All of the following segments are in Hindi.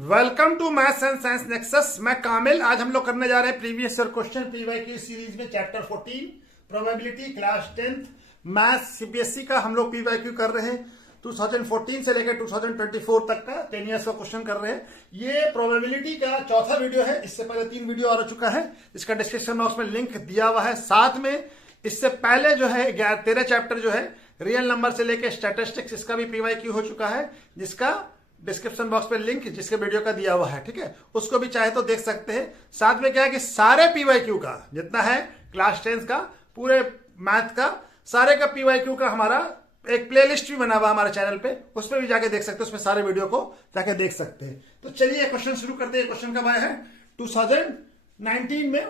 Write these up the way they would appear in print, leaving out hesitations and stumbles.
Welcome to maths and science nexus. मैं कामिल। आज हम लोग करने जा रहे हैं previous year question PYQ series में chapter 14 probability class 10th maths CBSE का हम लोग पीवाईक्यू कर रहे हैं। 2014 से लेकर 2024 तक का 10 ईयर्स का क्वेश्चन कर रहे हैं। ये प्रोबेबिलिटी का चौथा वीडियो है। इससे पहले 3 वीडियो आ चुका है, इसका डिस्क्रिप्शन बॉक्स में लिंक दिया हुआ है। साथ में इससे पहले जो है 13 चैप्टर जो है रियल नंबर से लेकर स्टैटिस्टिक्स, इसका भी पीवाईक्यू हो चुका है, जिसका डिस्क्रिप्शन बॉक्स पे लिंक जिसके वीडियो का दिया हुआ है। ठीक है, उसको भी चाहे तो देख सकते हैं। साथ में क्या है कि सारे पीवाईक्यू का जितना है क्लास 10 का, पूरे मैथ का, सारे का पीवाईक्यू का हमारा एक प्लेलिस्ट भी बना हुआ हमारे चैनल पे, उस पर भी जाके देख सकते हैं। उसमें सारे वीडियो को जाके देख सकते हैं। तो चलिए क्वेश्चन शुरू करते हैं। क्वेश्चन कब आया है? 2019 में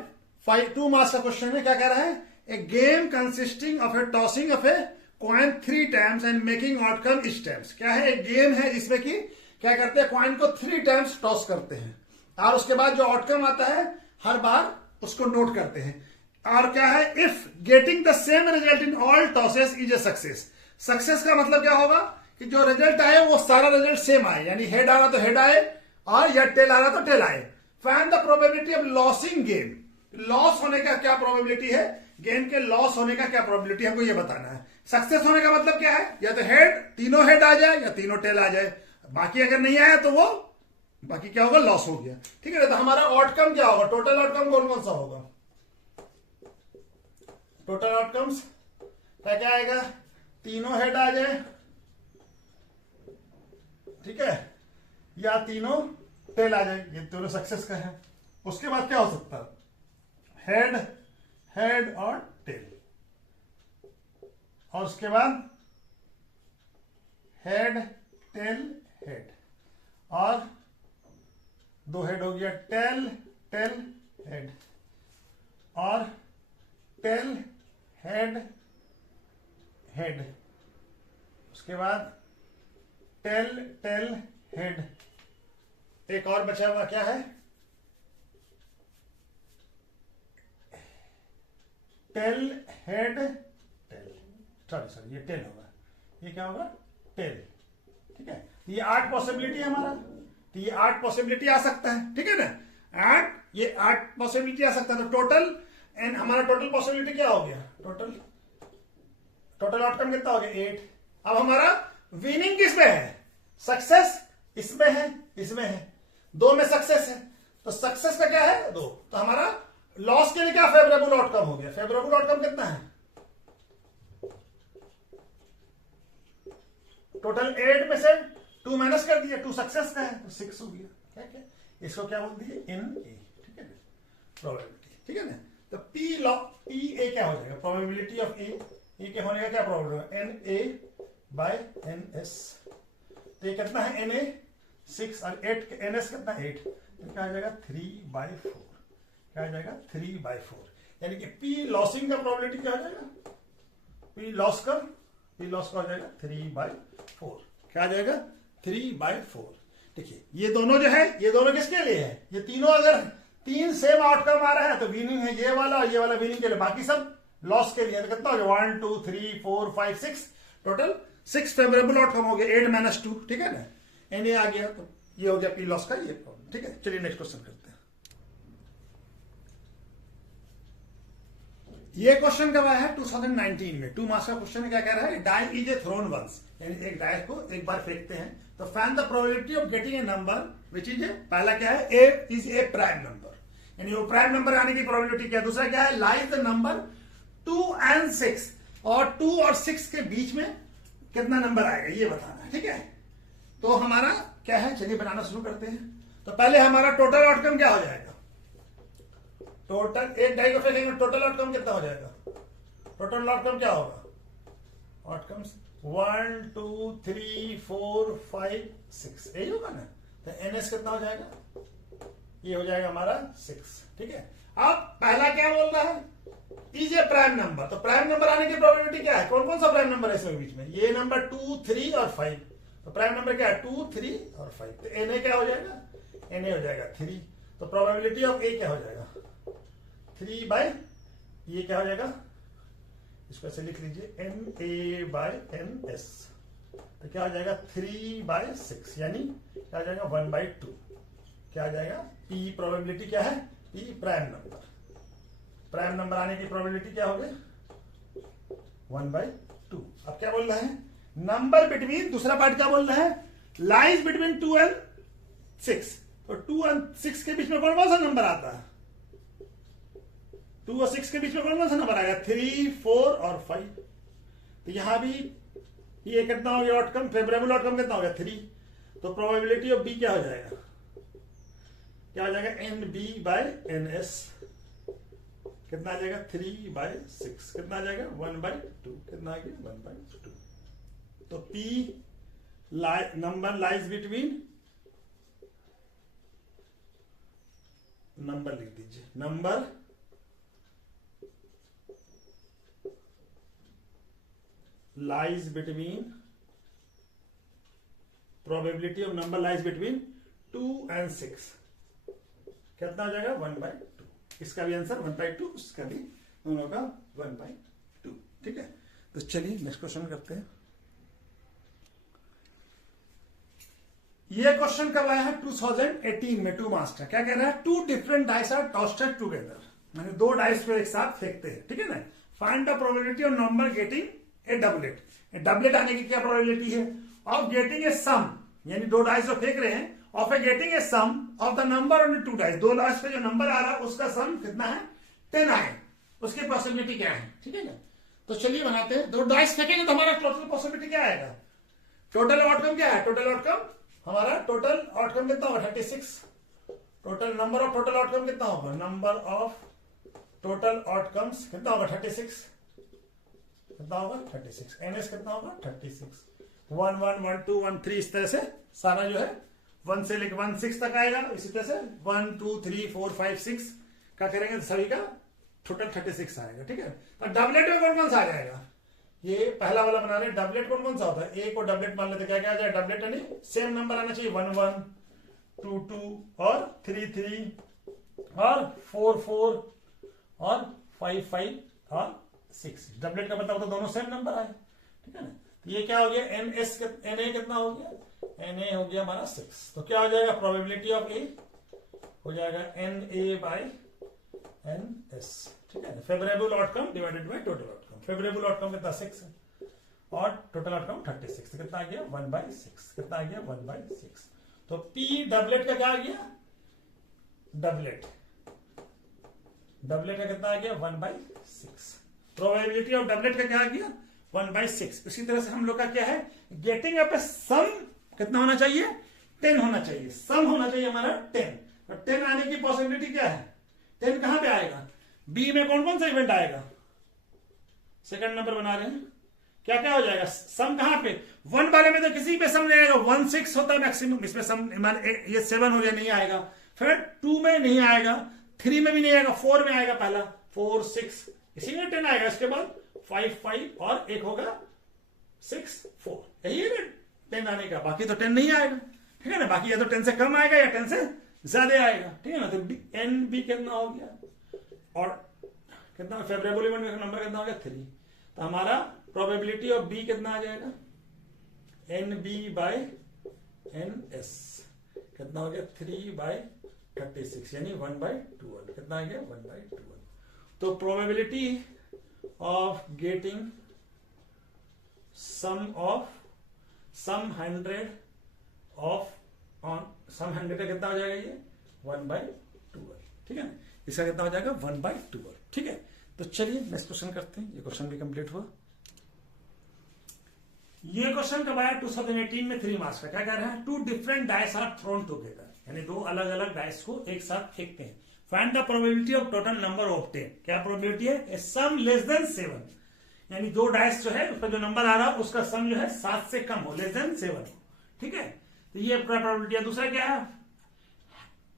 2 मार्क्स का क्वेश्चन है। क्या कह रहा है? A game consisting of a tossing of a coin 3 times and making outcome each times. क्या है? एक गेम है जिसमें कि क्या करते हैं, कॉइन को 3 टाइम्स टॉस करते हैं और उसके बाद जो आउटकम आता है हर बार उसको नोट करते हैं। और क्या है? If getting the same result in all tosses is a success. Success का मतलब क्या होगा कि जो रिजल्ट आए वो सारा रिजल्ट सेम आए, यानी हेड आ रहा तो हेड आए और या टेल आ रहा तो टेल आए। Find the probability of losing game. Loss होने का क्या प्रोबेबिलिटी है, गेम के लॉस होने का क्या प्रोबेबिलिटी, हमको ये बताना है। सक्सेस होने का मतलब क्या है? या तो हेड, तीनों हेड आ जाए या तीनों टेल आ जाए। बाकी अगर नहीं आया तो वो बाकी क्या होगा? लॉस हो गया। ठीक है, तो हमारा आउटकम क्या होगा? टोटल आउटकम कौन कौन सा होगा? टोटल आउटकम्स क्या क्या आएगा? तीनों हेड आ जाए, ठीक है, या तीनों टेल आ जाए। ये दोनों सक्सेस का है। उसके बाद क्या हो सकता है? हेड, हेड और टेल। और उसके बाद हेड, टेल, हेड और 2 हेड हो गया। टेल, टेल, हेड और टेल, हेड, हेड। उसके बाद टेल, टेल, हेड। एक और बचा हुआ क्या है? Tail, head, tail. सॉरी ये टेल होगा। ये क्या होगा? टेल। ठीक है, ये 8 पॉसिबिलिटी है हमारा। तो ये 8 पॉसिबिलिटी आ सकता है। ठीक है ना, 8 पॉसिबिलिटी आ सकता है। तो टोटल एंड हमारा टोटल पॉसिबिलिटी क्या हो गया? टोटल आउटकम कितना हो गया? 8। अब हमारा विनिंग किसमें है? सक्सेस इसमें है, इसमें है, 2 में सक्सेस है। तो सक्सेस का क्या है? 2। तो हमारा लॉस के लिए क्या फेवरेबल आउटकम हो गया? फेवरेबल आउटकम कितना है? टोटल 8 में से 2 माइनस कर दिया, 2 सक्सेस का है तो 6 हो गया। क्या क्या इसको क्या बोल दिए? इन ए। ठीक है, प्रोबेबिलिटी। ठीक है ना, तो पी ए क्या हो जाएगा? प्रोबेबिलिटी ऑफ ए के होने का क्या probability? N A by N S. तो ये कितना है? एन ए 6 और 8 एन एस कितना? 8। तो क्या आ जाएगा? 3/4। क्या आ जाएगा? 3/4। यानी कि पी लॉसिंग का प्रोबेबिलिटी क्या हो जाएगा? पी लॉस का हो जाएगा 3/4। क्या आ जाएगा? 3/4। देखिए ये दोनों जो है, ये दोनों किसके लिए है? ये तीनों अगर 3 सेम आउटकम आ रहा है तो विनिंग है ये वाला और ये वाला विनिंग के लिए, बाकी सब लॉस के लिए। तो कितना हो गया? 1 2 3 4 5 6। टोटल 6 फेवरेबल आउटकम हो गया। 8 - 2। ठीक है ना, एन ए आ गया तो ये हो गया पी लॉस का ये प्रॉब्लम। ठीक है, चलिए नेक्स्ट क्वेश्चन करते हैं। ये क्वेश्चन कब आया है? 2019 में। 2 मार्क्स का क्वेश्चन है। क्या कह रहा है? Die is a thrown once, यानी एक डाई को एक बार फेंकते हैं। तो find the probability of getting a number which is a, पहला क्या है? A is a prime number, यानी वो प्राइम नंबर आने की प्रोबेबिलिटी क्या है? दूसरा क्या है? लाइज द नंबर 2 and 6, और 2 और 6 के बीच में कितना नंबर आएगा ये बताना है। ठीक है, तो हमारा क्या है? चलिए बनाना शुरू करते हैं। तो पहले हमारा टोटल आउटकम क्या हो जाएगा? टोटल एक डाई को फेंकेंगे, टोटल आउटकम कितना हो जाएगा? टोटल आउटकम क्या होगा? आउटकम्स 1 2 3 4 5 6, यही होगा ना। तो एनएस कितना हो जाएगा? ये हो जाएगा हमारा 6। ठीक है, अब पहला क्या बोल रहा है? Is a prime number. तो प्राइम नंबर आने की प्रोबेबिलिटी क्या है? कौन कौन सा प्राइम नंबर है इसके बीच में? ये नंबर 2 3 और 5। तो प्राइम नंबर क्या है? 2 3 और 5। तो एन ए क्या हो जाएगा? एन ए हो जाएगा 3। तो प्रोबेबिलिटी ऑफ ए क्या हो जाएगा? 3 ये क्या हो जाएगा? इसको ऐसे लिख लीजिए, N A by N S. तो क्या हो जाएगा? 3/6, यानी क्या हो जाएगा? 1/2। क्या आ जाएगा, पी प्रोबेबिलिटी क्या है, P prime number, prime number आने की प्रोबेबिलिटी क्या हो गई 1/2। अब क्या बोल रहे हैं, नंबर बिटवीन, दूसरा पार्ट क्या बोल रहे हैं, लाइज बिटवीन 2 and 6। तो 2 and 6 के बीच में कौन कौन सा नंबर आता है, 2 और 6 के बीच में कौन कौन सा नंबर आएगा, 3, 4 और 5। तो यहां भी ये कितना हो गया आउटकम, फेवरेबल आउटकम कितना हो गया 3। तो प्रोबेबिलिटी ऑफ बी क्या हो जाएगा, क्या हो जाएगा NB/NS, कितना आ जाएगा 3/6, कितना आ जाएगा 1/2, कितना आ गया 1/2। तो P number lies between, number लिख दीजिए, number lies between, probability of number lies between 2 and 6, कितना हो जाएगा 1/2। इसका भी आंसर 1/2, इसका भी, दोनों का 1/2। ठीक है, तो चलिए नेक्स्ट क्वेश्चन करते हैं। ये क्वेश्चन कब आया है 2018 में, 2 मार्क्स का। क्या कह रहा है, 2 डिफरेंट डाइस आर टॉस्टेड टुगेदर, मैंने 2 डाइस को एक साथ फेंकते हैं, ठीक है ना। Find the probability of number getting a doublet. Doublet आने की क्या प्रोबेबिलिटी है, ऑफ गेटिंग ए सम, यानी 2 डाइस जो फेंक रहे हैं, of a getting a sum of the number on 2 dice, 2 dice पे जो नंबर आ रहा है उसका सम कितना है 10 आए, उसकी पॉसिबिलिटी क्या है, ठीक है ना। तो चलिए बनाते हैं, 2 डाइस फेंकेंगे तो हमारा टोटल पॉसिबिलिटी क्या आएगा, टोटल आउटकम क्या है, टोटल आउटकम हमारा, टोटल आउटकम कितना होगा 36। Total number of total outcome कितना होगा, नंबर ऑफ टोटल आउटकम्स कितना होगा 36, कितना होगा 36। NS कितना होगा 36। 1 1 1 2 1 3, इस तरह से सारा जो है 1 से लेकर 1 6 तक आएगा। इसी तरह से 1 2 3 4 5 6 का करेंगे तो सभी का टोटल 36 आएगा, ठीक है। तो डबलेट में कौन कौन सा आ जाएगा, ये पहला वाला बना रहे, डबलेट कौन कौन सा होता है, ए को डबलेट मान लेते, क्या क्या आ जाए डबलेट, यानी सेम नंबर आना चाहिए, 1 1 2 2 और 3 3 और 4 4 और 5 5 और 6। डबलेट का मतलब तो दोनों सेम नंबर आए, ठीक है ना। तो ये क्या हो गया NA कितना हो गया, NA हो गया हमारा 6। तो क्या हो जाएगा, प्रोबेबिलिटी ऑफ ए हो जाएगा NA/NS, ठीक है। Favourable outcome divided by total outcome, favourable outcome कितना 6 है और टोटल आउटकम 36, कितना आ गया 1/6, कितना आ गया 1/6। तो P डबलेट का क्या आ गया, डबलेट का कितना आ गया 1/6। प्रोबेबिलिटी ऑफ डबलेट का क्या आ गया 1/6। इसी तरह से हम लोग का क्या है, गेटिंग अप ए सम कितना होना चाहिए 10 होना चाहिए, सम होना चाहिए हमारा 10। तो 10 आने की पॉसिबिलिटी क्या है, 10 कहां पे आएगा, बी में कौन कौन सा इवेंट आएगा, सेकंड नंबर बना रहे हैं, क्या क्या हो जाएगा, सम कहां पे, 1 वाले में तो किसी पे सम नहीं आएगा, 1 6 होता है मैक्सिमम, इसमें सम ये 7 हो गया नहीं आएगा, फिर 2 में नहीं आएगा, 3 में भी नहीं आएगा, 4 में आएगा पहला, 4 6, इसी में 10 आएगा, इसके बाद 5 5 और एक होगा 6 4, यही है ना 10 आने का, बाकी तो 10 नहीं आएगा, ठीक है ना। बाकी या तो 10 से कम आएगा या 10 से ज्यादा आएगा, ठीक है ना। तो NB कितना हो गया और कितना, फेवरेबल इवेंट का नंबर कितना हो गया 3। तो हमारा प्रोबेबिलिटी ऑफ बी कितना आ जाएगा NB/NS, कितना हो गया 3/36, यानी 1/12, कितना आ गया 1/12। तो probability of getting sum 100 of on sum 100 का कितना हो जाएगा ये 1/12, ठीक है ना। इसका कितना हो जाएगा 1/12, ठीक है। तो चलिए नेक्स्ट क्वेश्चन करते हैं, ये क्वेश्चन भी कंप्लीट हुआ। ये क्वेश्चन कब आया 2018 में, 3 मार्क्स का। क्या कह रहा है, 2 different dice are thrown together, यानी 2 अलग अलग डाइस को एक साथ फेंकते हैं। Find the probability of total number obtain, क्या प्रोबेबिलिटी है, ए सम लेस देन 7, यानी 2 डाइस जो है उसका जो नंबर आ रहा है उसका सम जो है 7 से कम हो, लेस देन 7 हो, ठीक है। तो ये प्रोबेबिलिटी है। दूसरा क्या है,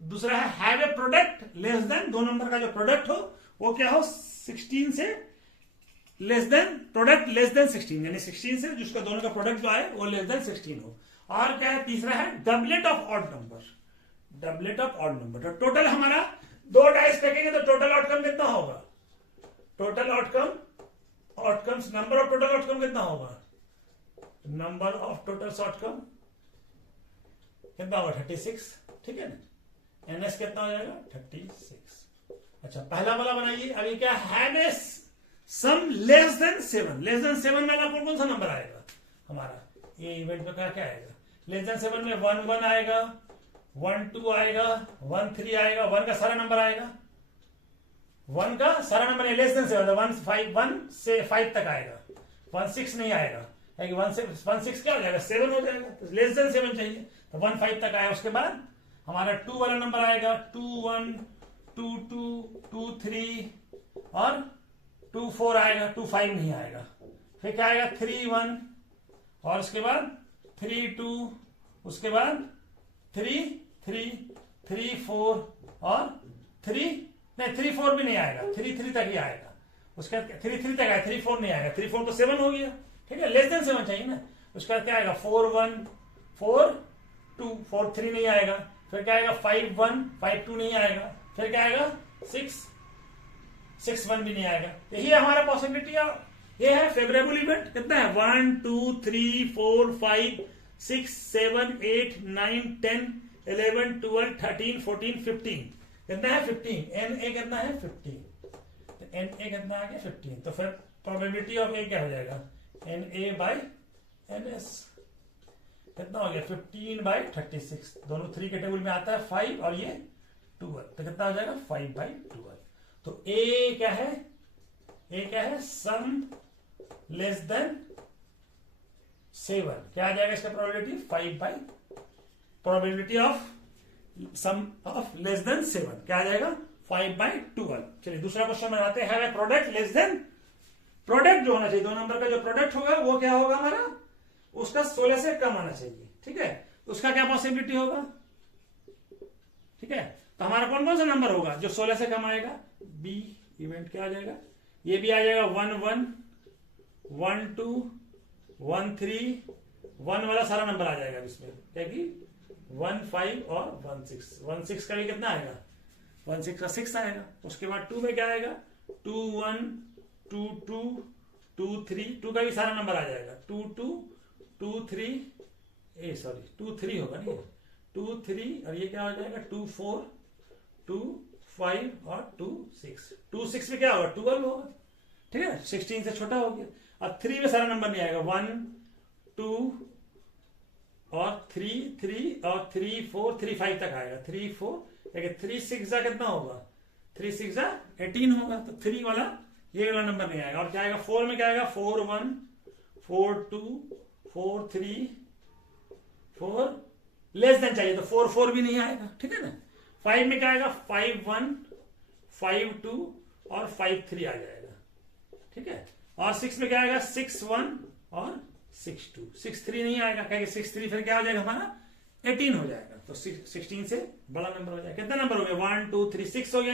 दूसरा है have a product less than, 2 number का जो प्रोडक्ट हो वो क्या हो 16 से less than, product less than 16, यानी 16 से जिसका दोनों का प्रोडक्ट जो आए वो लेस देन 16 हो। और क्या है, तीसरा है doublet of odd number, doublet of odd number. तो टोटल हमारा 2 डाइस फेंकेंगे तो टोटल आउटकम कितना होगा, total outcomes number of total outcome कितना होगा, नंबर ऑफ टोटल आउटकम कितना होगा 36, ठीक है ना। NS कितना हो जाएगा 36। अच्छा पहला वाला बनाइए। अभी क्या है, sum less than 7। Less than 7 में आपको कौन सा नंबर आएगा हमारा, ये इवेंट में क्या क्या आएगा? लेस देन 7 में 1 1 आएगा, 1 2 आएगा, 1 3 आएगा, 1 का सारा नंबर आएगा, 1 का सारा नंबर है। लेस देन 7 1 5 1 से 5 तक आएगा, 1 6 नहीं आएगा, 1 6 क्या हो जाएगा 7 हो जाएगा। तो लेस देन 7 चाहिए, तो 1 5 तक आया। उसके बाद हमारा 2 वाला नंबर आएगा, 2 1 2 2 2 3 और 2 4 आएगा, 2 5 नहीं आएगा। फिर क्या आएगा 3 1 और उसके बाद 3 2, उसके बाद 3 3 3 4 और 3 नहीं 3 4 भी नहीं आएगा, 3 3 तक ही आएगा। उसके बाद 3 3 तक आएगा, 3 4 नहीं आएगा, 3 4 तो 7 हो गया, ठीक है। लेस देन 7 चाहिए ना। उसके बाद क्या आएगा 4 1 4 2 4 3 नहीं आएगा। फिर क्या आएगा 5 1 5 2 नहीं आएगा। फिर क्या आएगा 6 6 1 भी नहीं आएगा। यही है हमारा पॉसिबिलिटी। ये है फेवरेबल इवेंट। कितना है 1 2 3 4 5 6 7 8 9 10 11 12 13 14 15। कितना है 15। NA कितना है 15। तो NA कितना आ गया 15। तो फिर प्रोबेबिलिटी ऑफ A क्या हो जाएगा NA बाई NS। कितना हो गया 15 बाई 36। दोनों 3 के टेबल में आता है 5 और ये 12। तो कितना हो जाएगा 5 बाई 12। तो A क्या है, A क्या है सम लेस देन 7। क्या आ जाएगा इसका probability 5 by probability of sum of less than 7 क्या आ जाएगा 5 बाई 12। चलिए दूसरा क्वेश्चन बनाते हैं। प्रोडक्ट लेस देन, प्रोडक्ट जो होना चाहिए 2 नंबर का जो प्रोडक्ट होगा वो क्या होगा हमारा, उसका 16 से कम आना चाहिए, ठीक है। उसका क्या पॉसिबिलिटी होगा, ठीक है। तो हमारा कौन कौन सा नंबर होगा जो 16 से कम आएगा, बी इवेंट क्या आ जाएगा, ये भी आ जाएगा 1 1 1 2 1 3 1 वाला सारा नंबर आ जाएगा इसमें, क्या कि 1 5 और 1 6। 1 6 का भी कितना आएगा 1 6 का 6 आएगा। उसके बाद 2 में क्या आएगा 2 1 2 2 2 3 2 का भी सारा नंबर आ जाएगा 2 2 2 3 2 3 होगा नहीं 2 3 और ये क्या हो जाएगा 2 4 2 5 और 2 6। 2 6 में क्या होगा 12 होगा, ठीक है। 16 से छोटा हो गया। अब 3 में सारा नंबर नहीं आएगा 1 2 और 3 3 और 3 4 3 5 तक आएगा 3 4 3 6 जा कितना होगा 3 6 जा 18 होगा। तो 3 वाला ये वाला नंबर नहीं आएगा। और क्या आएगा 4 में क्या आएगा 4 1 4 2 4 3 4 लेस देन चाहिए तो 4 4 भी नहीं आएगा, ठीक है ना। 5 में क्या आएगा 5 1 5 2 और 5 3 आ जाएगा, ठीक है। और 6 में क्या आएगा 6 1 और 6 2 6 3 नहीं आएगा, क्या 6 3 फिर क्या हो जाएगा हमारा 18 हो जाएगा। तो 16 से बड़ा नंबर हो जाएगा। कितना नंबर हो गया 1 2 3 6 हो गया।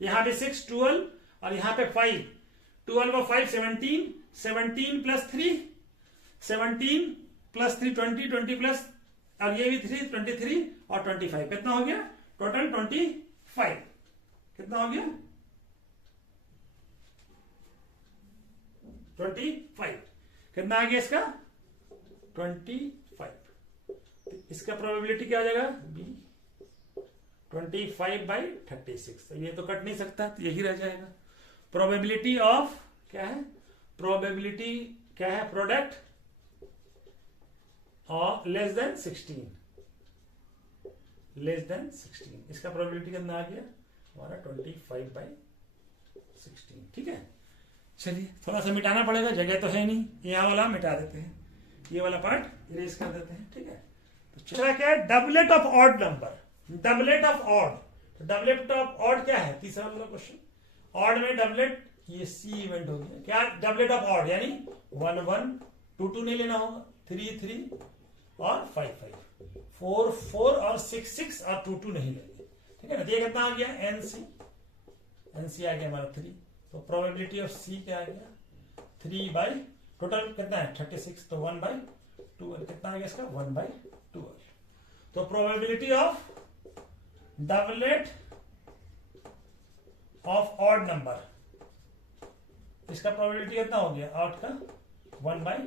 यहाँ पे 6 12 और यहाँ पे 5 12 और 5 17 17 प्लस 3 17 प्लस 3 20 20 प्लस और ये भी 3 23 और 25 कितना हो गया टोटल 25। कितना हो गया 25। कितना आ गया इसका 25। इसका प्रोबेबिलिटी क्या हो जाएगा बी 25 बाई 36। ये तो कट नहीं सकता तो यही रह जाएगा। प्रोबेबिलिटी ऑफ क्या है, प्रोबेबिलिटी क्या है प्रोडक्ट और लेस देन 16 लेस देन 16। इसका प्रोबेबिलिटी कितना आ गया हमारा 25 बाई 16, ठीक है। चलिए थोड़ा सा मिटाना पड़ेगा, जगह तो है नहीं, यहाँ वाला मिटा देते हैं, ये वाला पार्ट इरेज कर देते हैं, ठीक है। तो चला क्या है doublet of odd number, doublet of odd. तो डबलेट ऑफ ऑड क्या है तीसरा वाला क्वेश्चन। ऑड में डबलेट ये सी इवेंट हो गया क्या डबलेट ऑफ ऑड यानी 1 1 2 2 नहीं लेना होगा 3 3 और 5 5 4 4 और 6 6 और 2 2 नहीं लेंगे, ठीक है ना। ये कितना आ गया एनसी आ गया हमारा 3। तो प्रोबेबिलिटी ऑफ सी क्या आ गया 3 बाई टोटल कितना है 36 तो 1 बाई 12 कितना आ गया इसका 1 बाई 12। तो probability of doublet of odd number, इसका प्रोबेबिलिटी कितना हो गया ऑड का 1 बाई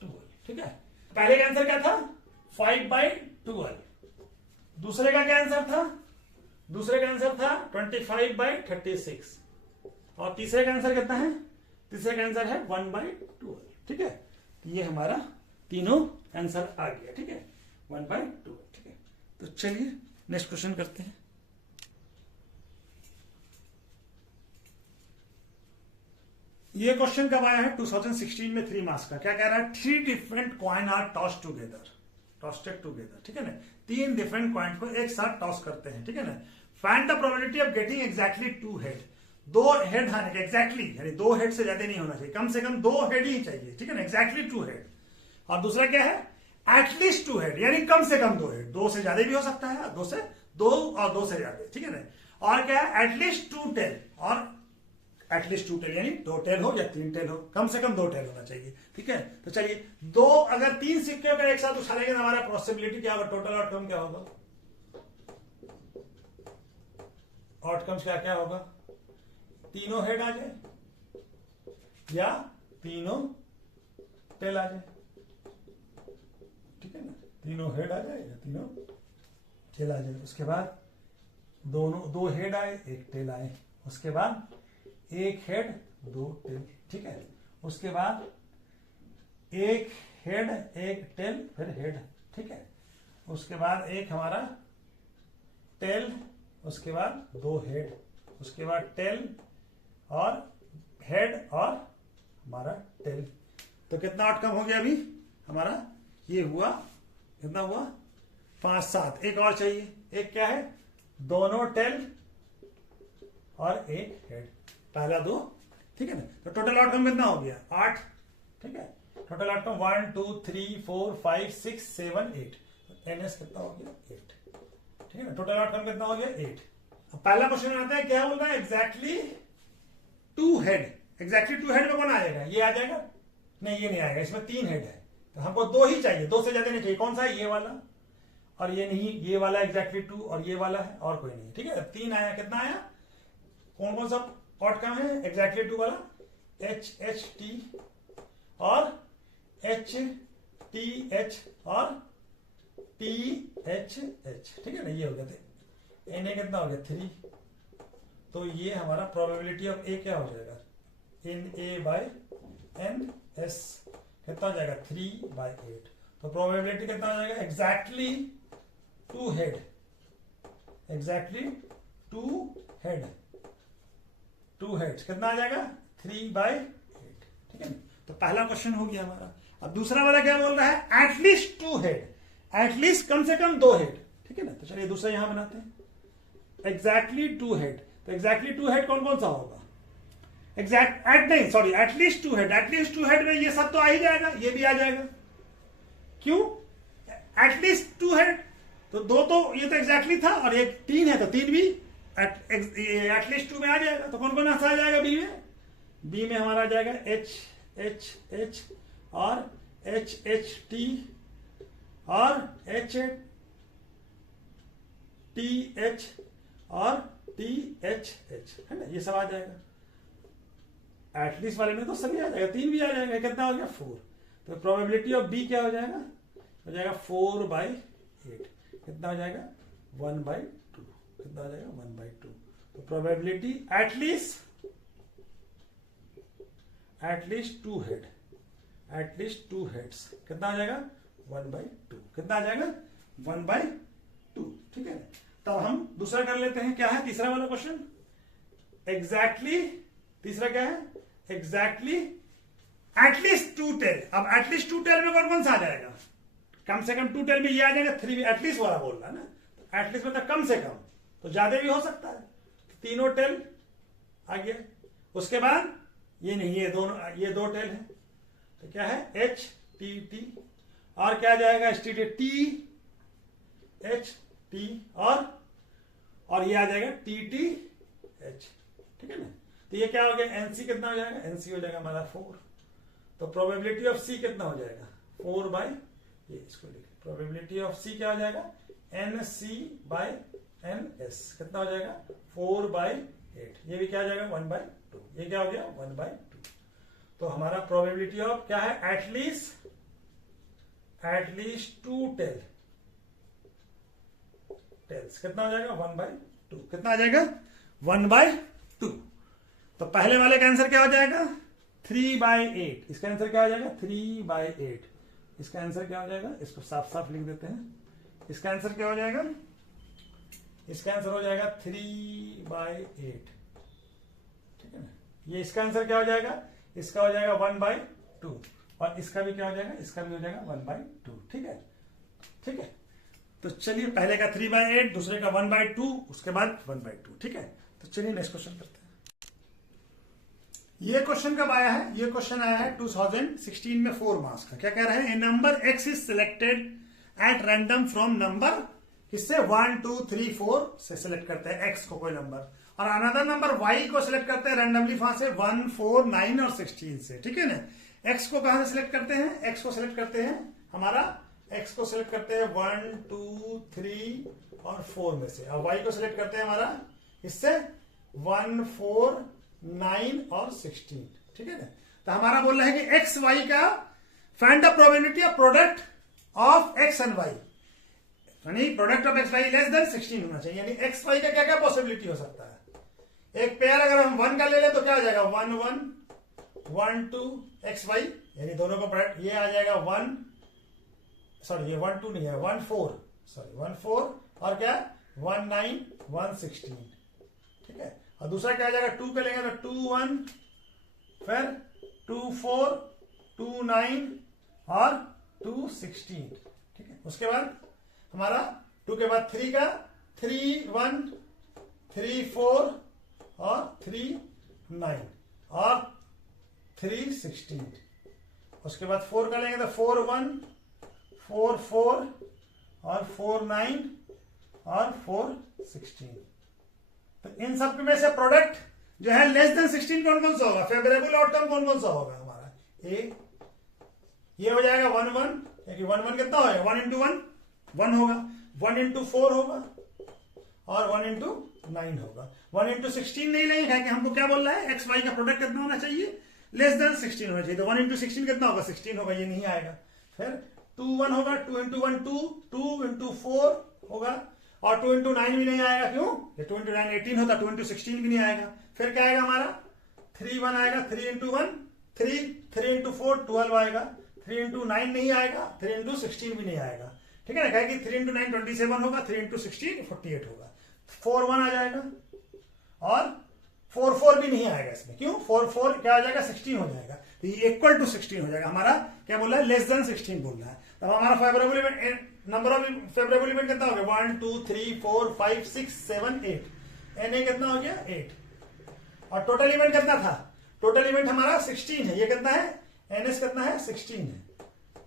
12, ठीक है। पहले का आंसर क्या था 5 बाई 12। दूसरे का क्या आंसर था दूसरे का आंसर था 25/36 और तीसरे का आंसर कितना है? तीसरे का आंसर है 1/12। ठीक है, तो ये हमारा तीनों आंसर आ गया। ठीक है, 1/12। ठीक है, तो चलिए नेक्स्ट क्वेश्चन करते हैं। ये क्वेश्चन कब आया है? 2016 में 3 मार्क्स का। क्या कह रहा है? 3 different coin are tossed together. ठीक है ना, 3 डिफरेंट कॉइन को एक साथ टॉस करते हैं। ठीक है ना, find the probability of getting exactly 2 head. 2 head आने के, एग्जैक्टली यानी 2 हेड से ज्यादा नहीं होना चाहिए, कम से कम 2 हेड ही चाहिए। ठीक है ना, एग्जैक्टली 2 हेड। और दूसरा क्या है? एटलीस्ट 2 हेड, यानी कम से कम 2 हेड। 2 से ज्यादा भी हो सकता है, 2 से 2 और 2 से ज्यादा। ठीक है ना, और क्या है? एटलीस्ट 2 टेल, और एटलीस्ट 2 टेल यानी 2 टेल हो या 3 टेल हो, कम से कम 2 टेल होना चाहिए। ठीक है, तो चलिए 2 अगर 3 सिक्के अगर एक साथ उछालेंगे तो हमारा पॉसिबिलिटी क्या होगा? टोटल आउटकम क्या होगा? आउटकम्स क्या क्या होगा? तीनों हेड आ जाए या तीनों टेल आ जाए। ठीक है ना, तीनों हेड आ जाए या तीनों टेल आ जाए। उसके बाद दोनों 2 हेड आए, 1 टेल आए। उसके बाद 1 हेड 2 टेल। ठीक है, उसके बाद 1 हेड 1 टेल फिर हेड। ठीक है, उसके बाद एक हमारा टेल, उसके बाद 2 हेड, उसके बाद टेल और हेड और हमारा टेल। तो कितना आउटकम हो गया अभी हमारा? ये हुआ, कितना हुआ? 5 7। एक और चाहिए। एक क्या है? दोनों टेल और 1 हेड, पहला 2। ठीक है ना, तो टोटल आउटकम कितना हो गया? 8। ठीक है, टोटल आउटकम 1 2 3 4 5 6 7 8। एनएस कितना हो गया? 8। ठीक है ना, टोटल आउटकम कितना हो गया? 8। अब पहला क्वेश्चन आता है, क्या बोल रहा है? Exactly 2 head. एग्जैक्टली 2 हेड में कौन आ जाएगा? ये आ जाएगा? नहीं, ये नहीं आएगा, इसमें 3 हेड है, तो हमको 2 ही चाहिए, 2 से ज्यादा नहीं चाहिए। कौन सा है? ये वाला, और ये नहीं, ये वाला एग्जैक्टली 2, और ये वाला है, और कोई नहीं। ठीक है, 3 आया। कितना आया? कौन कौन सा आउटकम है एग्जैक्टली 2 वाला? एच एच टी और एच टी एच और टी एच एच। ठीक है ना, ये हो गया थे। एन ए कितना हो गया? 3। तो ये हमारा प्रोबेबिलिटी ऑफ ए क्या हो जाएगा? इन ए बाय एन एस कितना हो जाएगा? 3/8। तो प्रोबेबिलिटी कितना हो जाएगा? Exactly 2 head, exactly 2 head, 2 heads कितना आ जाएगा? 3/8। ठीक है, तो पहला क्वेश्चन हो गया हमारा। अब दूसरा वाला क्या बोल रहा है? एटलीस्ट 2 हेड, एटलीस्ट कम से कम 2 हेड। ठीक है ना, तो चलिए दूसरा यहां बनाते हैं। एग्जैक्टली 2 हेड, तो एग्जैक्टली 2 हेड कौन कौन सा होगा? At least 2 head. एटलीस्ट 2 हेड में ये सब तो आ ही जाएगा, ये भी आ जाएगा। क्यों? एटलीस्ट 2 हेड, तो 2 तो ये तो एग्जैक्टली था, और एक 3 है तो 3 भी एटलीस्ट 2 में आ जाएगा। तो कौन कौन सा आ जाएगा? बी में, बी में हमारा आ जाएगा एच एच एच और एच एच टी और एच टी एच और टी एच एच, है ना, ये सब आ जाएगा। एटलीस्ट वाले में तो सभी आ जाएगा, 3 भी आ जाएगा। कितना हो गया? 4। तो प्रोबेबिलिटी ऑफ बी क्या हो जाएगा? हो जाएगा 4/8। कितना हो जाएगा? 1/2। कितना हो जाएगा? 1/2। तो probability at least 2 head, at least 2 heads कितना हो जाएगा? 1/2। कितना आ जाएगा? 1/2। ठीक है, तो हम दूसरा कर लेते हैं। क्या है तीसरा वाला क्वेश्चन? एग्जैक्टली, तीसरा क्या है? एग्जैक्टली एटलीस्ट 2 टेल। अब एटलीस्ट 2 टेल में कौन कौन सा आ जाएगा? कम से कम 2 टेल में ये आ जाएगा। 3 एटलीस्ट वाला बोल रहा है ना, एटलीस्ट मतलब कम से कम, तो ज्यादा भी हो सकता है। तीनों टेल आ गया। उसके बाद ये नहीं, ये दोनों, ये 2 टेल है, तो क्या है? एच टी टी और क्या आ जाएगा? H T T H T और ये आ जाएगा टी टी एच। ठीक है ना, तो ये क्या हो गया? एनसी कितना हो जाएगा? एनसी हो जाएगा हमारा 4। तो प्रोबेबिलिटी ऑफ सी कितना हो जाएगा? 4 ये इसको लिखे, प्रोबेबिलिटी ऑफ सी क्या हो जाएगा? N C by N S कितना हो जाएगा? 4/8। ये भी क्या हो जाएगा? 1/2। ये क्या हो गया? 1/2। तो हमारा प्रोबेबिलिटी ऑफ क्या है? एटलीस्ट 2 टेल्स कितना हो जाएगा? 1/2। 2। कितना आ जाएगा 1/2। तो पहले वाले का आंसर क्या हो जाएगा 3/8। इसका आंसर क्या हो जाएगा 3/8। इसका आंसर क्या हो जाएगा, इसको साफ साफ लिख देते हैं। इसका आंसर क्या हो जाएगा, इसका आंसर हो जाएगा 3/8। ठीक है ना, ये इसका आंसर क्या हो जाएगा, इसका हो जाएगा 1/2 और इसका भी क्या हो जाएगा, इसका भी हो जाएगा 1/2। ठीक है, ठीक है। तो चलिए पहले का 3/8, दूसरे का 1/2, उसके बाद 1/2। ठीक है, तो चलिए नेक्स्ट क्वेश्चन करते हैं। ये क्वेश्चन कब आया है, ये क्वेश्चन आया है 2016 में 4 मार्क्स का। क्या कह रहे हैं, a number x is selected at random from number, इससे 1 2 3 4 से सिलेक्ट करते हैं x को कोई नंबर, और अनदर नंबर y को सिलेक्ट करते हैं रैंडमली वहां से 1 4 9 और 16 से। ठीक है ना, x को कहां से सिलेक्ट करते हैं, x को सिलेक्ट करते हैं हमारा, x को सिलेक्ट करते हैं 1 2 3 और 4 में से, और y को सिलेक्ट करते हैं हमारा इससे 1 4 9 और 16। ठीक है ना, तो हमारा बोल रहा है कि एक्स वाई का find the probability of product of X and Y, यानी product of X Y less than 16 होना चाहिए। यानी एक्स वाई का क्या क्या पॉसिबिलिटी हो सकता है। एक पेयर अगर हम 1 का ले लें तो क्या आ जाएगा 1 1 1 2 एक्स वाई, यानी दोनों का प्रोडक्ट ये आ जाएगा 1, सॉरी ये 1 2 नहीं है 1 4, सॉरी 1 4 और क्या 1 9 1 16। ठीक है, और दूसरा क्या आ जाएगा 2 पे लेंगे तो 2 1 फिर 2 4 2 9 और 2 16। ठीक है, उसके बाद हमारा 2 के बाद 3 का 3 1 3 4 और 3 9 और 3 16। उसके बाद 4 का लेंगे तो 4 1 4 4 और 4 9 और 4 16। तो इन सब में से प्रोडक्ट जो है लेस देन 16 कौन कौन सा होगा, फेवरेबल आउटकम कौन कौन सा होगा हमारा, ए ये हो जाएगा 1 1, क्योंकि 1 1 कितना होगा 1 into 1 1 होगा, 1 into 4 होगा और 1 into 9 होगा। 1 into 16 नहीं लेंगे कि हमको क्या बोल रहा है, एक्स वाई का प्रोडक्ट कितना होना चाहिए, लेस देन 16 होना चाहिए। तो 1 into 16 कितना होगा 16 होगा, ये नहीं आएगा। फिर 2 1 होगा, 2 into 1 2, 2 into 4 होगा और 2 into 9 भी नहीं आएगा, क्यों, ये 2 into 9 18 होता, 2 into 16 भी नहीं आएगा। फिर क्या आएगा हमारा 3 1 आएगा, 3 into 1 3, 3 into 4 12 आएगा, 3 into 9 नहीं आएगा, 3 into 16 भी नहीं आएगा। ठीक है ना, कहेगा कि 3 into 9 27 होगा, 3 into 16 48 होगा। 4 1 आ जाएगा और 4 4 भी नहीं आएगा इसमें, क्यों 4 4 क्या आ जाएगा 16 हो जाएगा, तो ये इक्वल टू 16 हो जाएगा। हमारा क्या बोल रहा है, लेस देन 16 बोल रहा है। तब हमारा favourable event, number of favourable event कितना हो गया 1 2 3 4 5 6 7 8, एन ए कितना हो गया 8, और टोटल इवेंट कितना था, टोटल इवेंट हमारा 16 है, ये कितना है एन एस कितना है 16 है,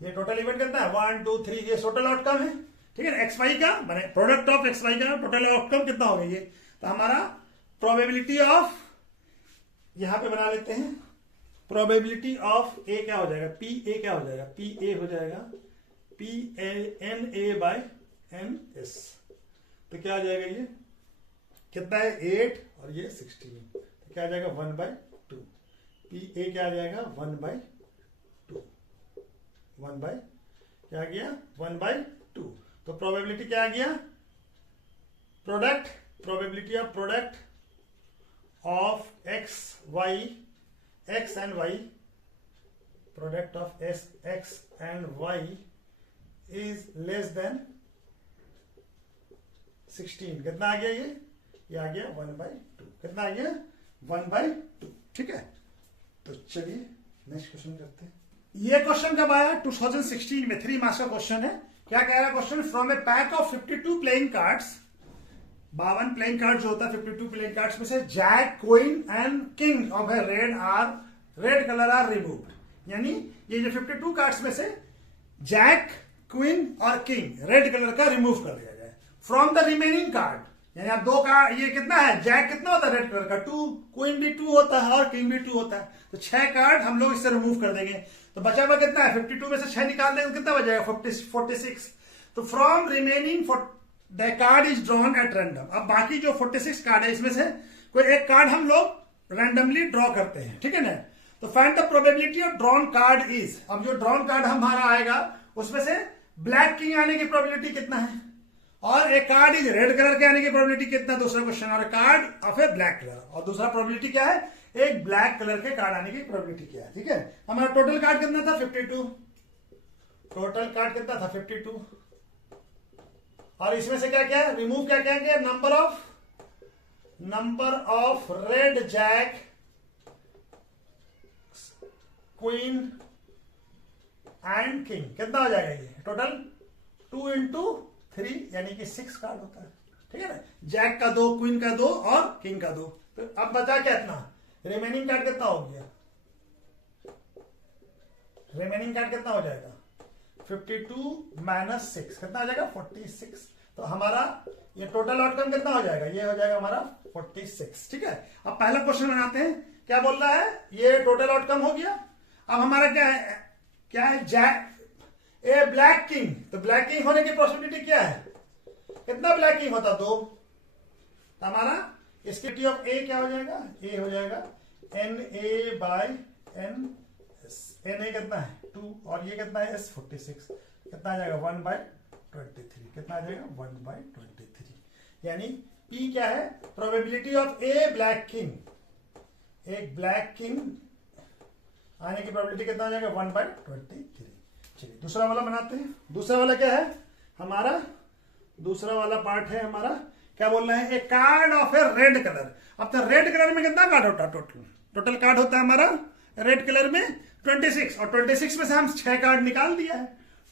ये टोटल इवेंट कितना है 1 2 3, ये टोटल आउटकम है। ठीक है, एक्स वाई का माने प्रोडक्ट ऑफ एक्स वाई का टोटल आउटकम कितना हो गया ये, तो हमारा प्रोबेबिलिटी ऑफ, यहां पे बना लेते हैं, प्रोबेबिलिटी ऑफ ए क्या हो जाएगा, पी ए क्या हो जाएगा, पी ए हो जाएगा P A N A by N S. तो क्या आ जाएगा ये कितना है 8 और ये 16, तो क्या आ जाएगा 1/2, पी ए क्या आ जाएगा 1/2, 1 बाय क्या आ गया 1/2। तो प्रोबेबिलिटी क्या आ गया, product, probability of product of X Y, X and Y, product of X and Y is less than 16। कितना आ गया ये आ गया 1/2, कितना आ गया 1/2। ठीक है, तो चलिए नेक्स्ट क्वेश्चन करते हैं। ये क्वेश्चन कब आया 2016 में, 3 मार्क्स का क्वेश्चन है। क्या कह रहा है question, from a pack of 52 playing cards, 52 playing card जो होता है 52 प्लेइंग कार्ड्स में से jack queen and king of a red colour are removed. यानी ये जो 52 कार्ड्स में से जैक क्वीन और किंग रेड कलर का रिमूव कर दिया जाए फ्रॉम द रिमेनिंग कार्ड। यानी आप 2 कार्ड, ये कितना है जैक कितना होता है रेड कलर का 2, क्वीन भी 2 होता है और किंग भी 2 होता है, तो 6 कार्ड हम लोग इससे रिमूव कर देंगे। तो बचा हुआ कितना है 52 में से 6 निकाल देंगे तो कितना बचेगा 46। तो from remaining the card is drawn at random. अब बाकी जो 46 कार्ड है इसमें से कोई एक कार्ड हम लोग रैंडमली ड्रॉ करते हैं। ठीक है ना, तो find the probability of drawn card is, अब जो ड्रॉन कार्ड हमारा आएगा उसमें से ब्लैक किंग आने की प्रोबेबिलिटी कितना है और एक कार्ड इज रेड कलर के आने की प्रोबेबिलिटी कितना, दूसरा क्वेश्चन, और card of A black colour, और दूसरा प्रोबेबिलिटी क्या है, एक ब्लैक कलर के कार्ड आने की प्रोबेबिलिटी क्या है। ठीक है, हमारा टोटल कार्ड कितना था 52, टोटल कार्ड कितना था 52, और इसमें से क्या क्या है, रिमूव क्या क्या है, number of red jack queen and king, कितना हो जाएगा ये टोटल 2 into 3 यानी कि 6 कार्ड होता है। ठीक है ना, जैक का 2, क्वीन का 2 और किंग का 2। तो अब बचा क्या, इतना रिमेनिंग कार्ड कितना हो गया, रिमेनिंग कार्ड कितना हो जाएगा 52 - 6 कितना हो जाएगा 46। तो हमारा ये टोटल आउटकम कितना हो जाएगा, ये हो जाएगा हमारा 46। ठीक है, अब पहला क्वेश्चन बनाते हैं, क्या बोल रहा है, ये टोटल आउटकम हो गया। अब हमारा क्या है जैक ए ब्लैक किंग, तो ब्लैक किंग होने की पॉसिबिलिटी क्या है, कितना ब्लैक किंग होता 2, तो हमारा इसकी टी ऑफ ए क्या हो जाएगा, ए हो जाएगा NA/NS, NA कितना है 2 और ये कितना है S 46, कितना आ जाएगा 1/23, कितना आ जाएगा 1/23, यानी P क्या है, probability of A black king, एक ब्लैक किंग आने की प्रोबेबिलिटी कितना आ जाएगा 1/23। चलिए दूसरा वाला बनाते हैं। दूसरा वाला क्या है हमारा, दूसरा वाला पार्ट है हमारा, क्या बोल रहे हैं, a card of a red colour. अब तो रेड कलर में कितना कार्ड होता है, टोटल कार्ड होता है हमारा रेड कलर में 26, और 26 में से हम 6 कार्ड निकाल दिया है।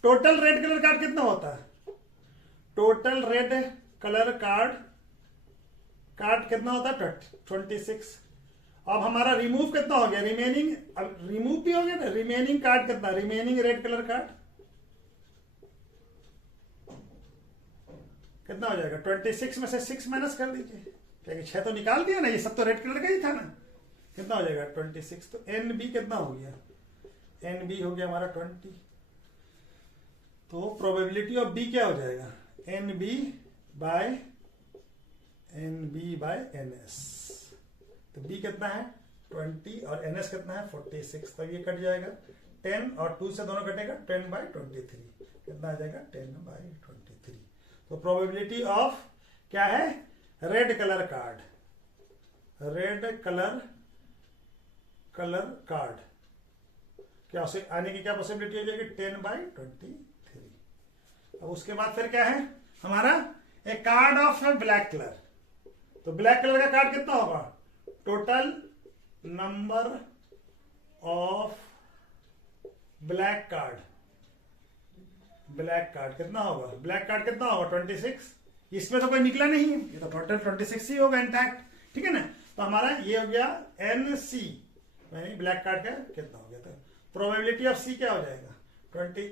टोटल रेड कलर कार्ड कितना होता है, टोटल रेड कलर कार्ड कितना होता है 26। अब हमारा रिमूव कितना हो गया, रिमेनिंग, अब रिमूव भी हो गया ना, रिमेनिंग कार्ड कितना, रिमेनिंग रेड कलर कार्ड कितना हो जाएगा 26 में से 6 माइनस कर दीजिए, क्योंकि 6 तो निकाल दिया ना, ये सब तो रेड कलर का ही था ना, कितना हो जाएगा 26। तो NB कितना हो गया, NB हो गया हमारा 20। तो प्रोबेबिलिटी ऑफ B क्या हो जाएगा, NB बाय NS। तो B कितना है 20 और NS कितना है 46, तो ये कट जाएगा 10 और 2 से दोनों कटेगा 10/23, कितना आ जाएगा 10/23। तो प्रोबेबिलिटी ऑफ क्या है, red colour card, red colour card क्या उसे आने की क्या पॉसिबिलिटी हो जाएगी 10/23। अब उसके बाद फिर क्या है हमारा, ए कार्ड ऑफ ब्लैक कलर। तो ब्लैक कलर का कार्ड कितना होगा, total number of black card कितना होगा, ब्लैक कार्ड कितना होगा 26, इसमें तो कोई निकला नहीं है, ये तो टोटल 26 ही होगा इंटैक्ट। ठीक है ना, तो हमारा ये हो गया NC ब्लैक कार्ड का कितना हो गया, तो प्रोबेबिलिटी ऑफ C क्या हो जाएगा 20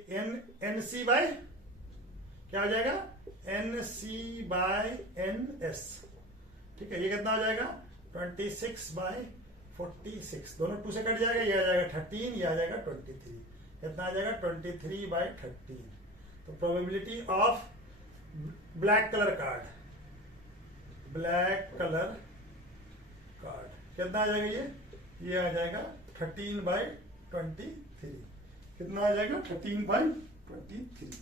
NC बाय क्या हो जाएगा NC/NS। ठीक है, ये कितना हो जाएगा 26/46, दोनों 2 से कट जाएगा, ये आ जाएगा 13, ये आ जाएगा 23, कितना आ जाएगा 23/13। तो probability of black colour card कितना आ जाएगा, ये आ जाएगा 13/23, कितना आ जाएगा 13/23,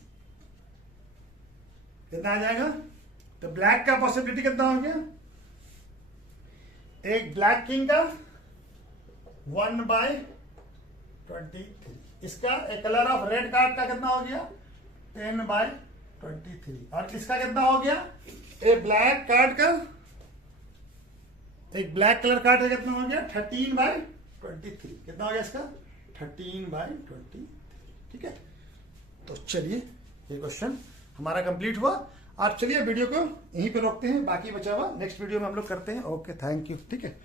कितना आ जाएगा। तो ब्लैक का पॉसिबिलिटी कितना हो गया, एक ब्लैक किंग का 1/23, इसका एक कलर ऑफ रेड कार्ड का कितना हो गया 10/23, और इसका कितना हो गया, एक ब्लैक कार्ड का, एक ब्लैक कलर कार्ड का कितना हो गया 13/23, कितना हो गया इसका 13/23। ठीक है, तो चलिए ये क्वेश्चन हमारा कंप्लीट हुआ। आप चलिए वीडियो को यहीं पे रोकते हैं, बाकी बचा हुआ नेक्स्ट वीडियो में हम लोग करते हैं। Okay, thank you. ठीक है।